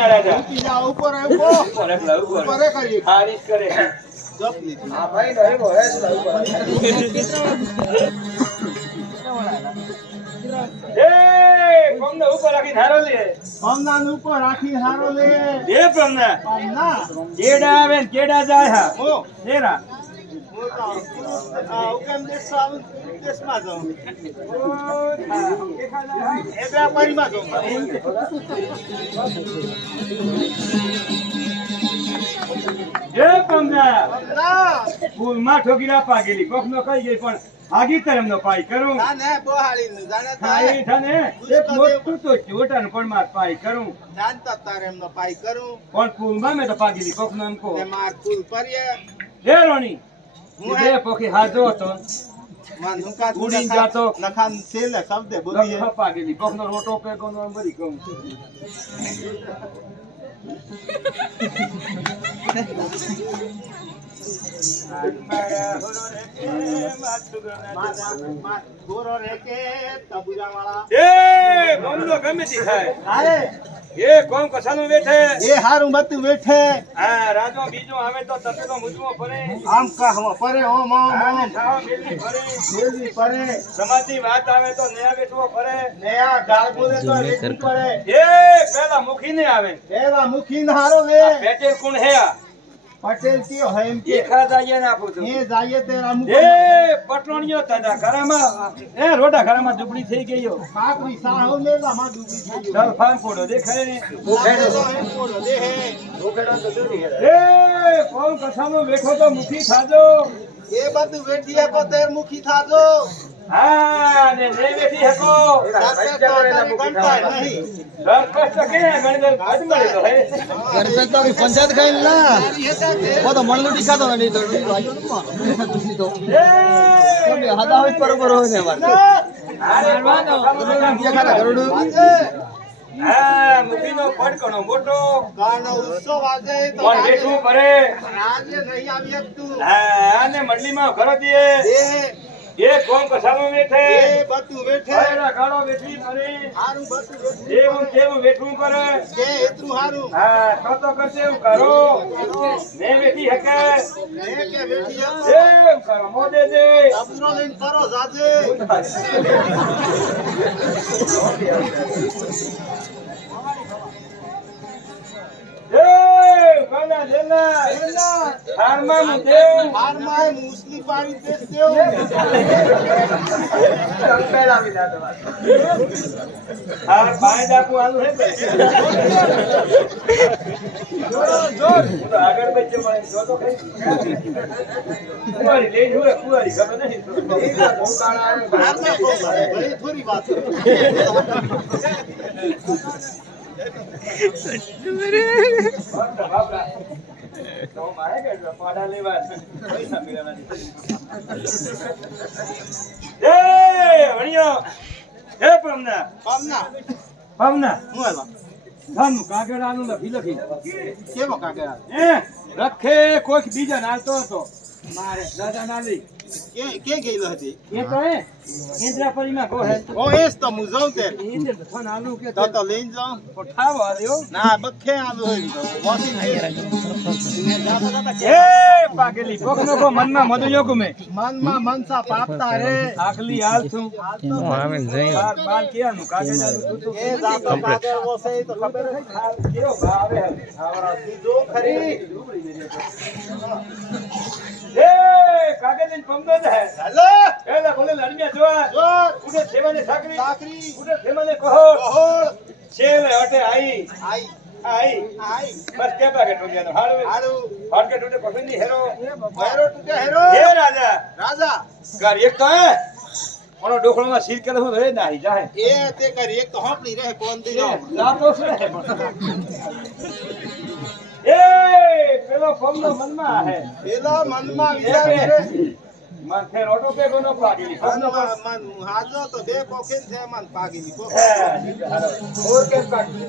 ના રાજા જા ઉપર ઉપર એકલા ઉપર ઉપર કરી હારીસ કરે હા ભાઈ નો એવો હે એ કોમને ઉપર રાખી ધારો લે પમનાન ઉપર રાખી હારો લે એ પમના પમના કેડા આવે ને કેડા જાય હા ઓ તેરા હુકમ દેશ આવું દેશમાં જાઉં એ વ્યાપારીમાં જાઉં એ પમના ના ફૂલમાં ઠોકીરા પાગેલી કોકનો કઈ ગઈ પણ આગી તરમનો પાઈ કરું ના ને બોહાળી નું જાણે થાય થાને એક મોટું તો ચોટાન પણ માર પાઈ કરું જાણતા તારે એમનો પાઈ કરું પણ ફૂલમાં મે તો પાગેલી કોકનો એમ કો ને માર ફૂલ પરીએ હે રોણી હું એ પોખી હાજો હતો માં નુકા ઉડીન જાતો નખાન છેલે શબ્દે બોલીએ લખ પાગેલી કોકનો રોટો કે કોનો બરી કહું ગોરો રે કે તબુરા વાળા એ બોમનો ગમે તી થાય અરે એ કોમ કસાનું બેઠે એ હારું બતું બેઠે હા રાજો બીજો આવે તો તપેલો મુજવો પડે આમ કહવા પરે ઓમ ઓમ હા ઓમ ખાવા મેલવી પડે દેવી પરે સમાજની વાત આવે તો ન્યા બેઠવો પડે ને આ ગાળ બોલે તો રેતી પડે એ પેલા મુખી ને આવે એવા મુખી ન હારો વે પેટેલ કોણ હે આ પટેલ કયો હે એમ કે એખા જાઈએ ને આપું છું એ જાઈએ તેરા મુખ એ પટોણિયો તાજા ઘરામાં એ રોડા ઘરામાં ઝૂંપડી થઈ ગયો કાકરી સાહો લેલા માં ડૂબી થઈ ગયો ચાલ ફાન ફોડો દેખાય ને મુખેડો એમ કોડો દે હે એ કોણ કસાનો બેઠો તો મુખી થાજો એ બધું વેઠીએ કો તેર મુખી થાજો હા ને બેઠી હકો સાતે તો તારી ગણતા નહીં સરપંચ તો કે ગણદર ભાત મળે તો હે ગણપત તો પંચાયત ખાઈ ના ઓ તો મણલુટી ખાતો નહીં તો એ તમે હાદા હોય બરોબર હોય ને મારે મારવાનો ખાના ગરુડું હા મુખીનો પડકણો મોટો કાનો ઉત્સવ આજે તો પણ બેઠવું પડે આજે નહીં આવી તું હા આને મંડલીમાં ઘરો દીએ એ કોમ કસાનો બેઠે એ બધું વેઠે આયરા ગાડો બેઠી પડે હારું બધું વેઠે જેવું જેવું બેઠવું પડે કે એટલું હારું હા તો કરશે એવું કરો ને બેઠી હકે ને કે વેઠી એવું કરો મોદે દે અબરો લઈને કરો જાજે એ કોના લેલા હારમાં મુદે હારમાં મુસ્લિમ પાડી દેશ દેવ હાર બાય દાપુ આલુ હે બે જોર તો આગળ બચ્ચે મળે જો તો કઈ કુવારી લઈ જોરે કુવારી ખબર નહીં હારમાં કો ભલે થોડી વાત બાપરા તો મારે કે પાડા લેવા પૈસા મેળવવા એ વણિયો એ પમના પામના પમના હું આલા ધન કાગડાનું લખી લખી કેવો કાગડા એ રખે કોઈક બીજા નાલતો હતો મારે દાદા નાલી કે ગયેલો હતી એ તો હે કેન્દ્રાપરીમાં ગો હે ઓ એસ તો હું જાઉં તે એ ફોન આલુ કે તો લઈને જાઉં ઠાવો આલ્યો ના બખે આલો હોય તો વોસી એ પાગેલી કોકનો કો મનમાં મદયો ગુમે મનમાં મનસા પાપતા રે આકલી હાલ છું બાર બાર કેનું કાગડાનું તું એ જાતો કાગળ વોસે તો ખબર હે હાલ કેવો ભાવે હે આવરા જો ખરી એ કાગડની પમનો જ હે હાલો એલા બોલે લડમિયા જોવા જો ઉડે થેમાને સાકરી સાકરી ઉડે થેમાને કહો ઓહોળ છેલે હટે આઈ આઈ આઈ આઈ બસ કે પાકે ટોડિયાનો હાડવે હારું હાડકે ટોડે પસંદી હેરો હેરો તૂટે હેરો હે રાજા રાજા કર એક તો હે ઓનો ડોખળોમાં સીર કરે હું રે નાહી જાય એ તે કરી એક તો હોપડી રહે કોણ દી લાતો છે એ પેલો ફોમનો મનમાં હે પેલા મનમાં વિચાર કરે માથે રોટો પે કોનો પાગી મન હાજો તો બે પોખેન છે મન પાગીની પોખે હે ઓર કે પાગી